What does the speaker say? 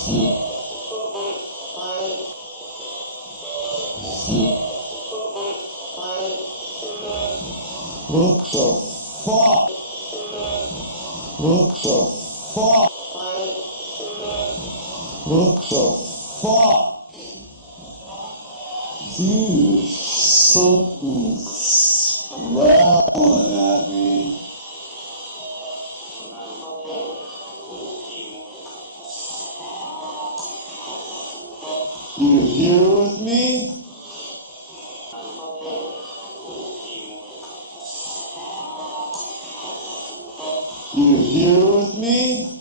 What the fuck? What the fuck? What the fuck? Dude, something's growling at me. You here with me? You here with me?